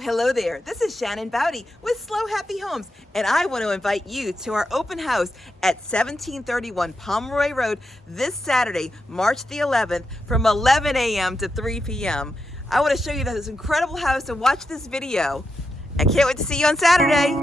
Hello there. This is Shannon Bowdy with Slow Happy Homes, and I want to invite you to our open house at 1731 Pomeroy Road this Saturday, March the 11th, from 11 a.m. to 3 p.m. I want to show you this incredible house and watch this video. I can't wait to see you on Saturday.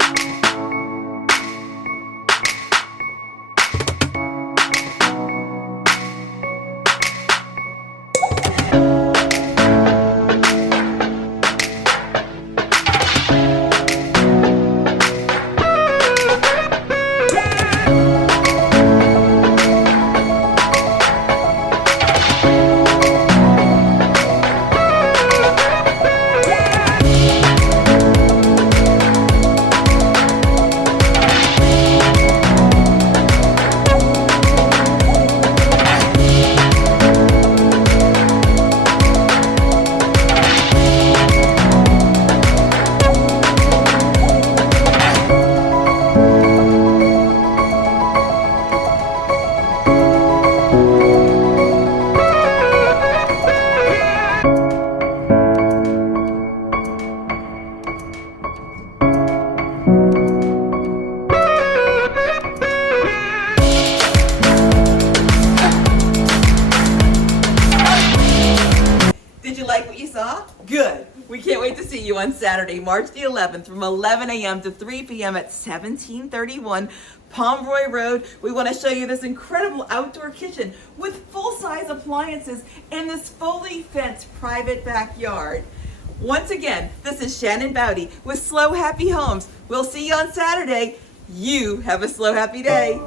Did you like what you saw? Good. We can't wait to see you on Saturday, March the 11th from 11 a.m. to 3 p.m. at 1731 Pomeroy Road. We want to show you this incredible outdoor kitchen with full-size appliances and this fully fenced private backyard. Once again, this is Shannon Bowdy with Slow Happy Homes. We'll see you on Saturday. You have a slow happy day.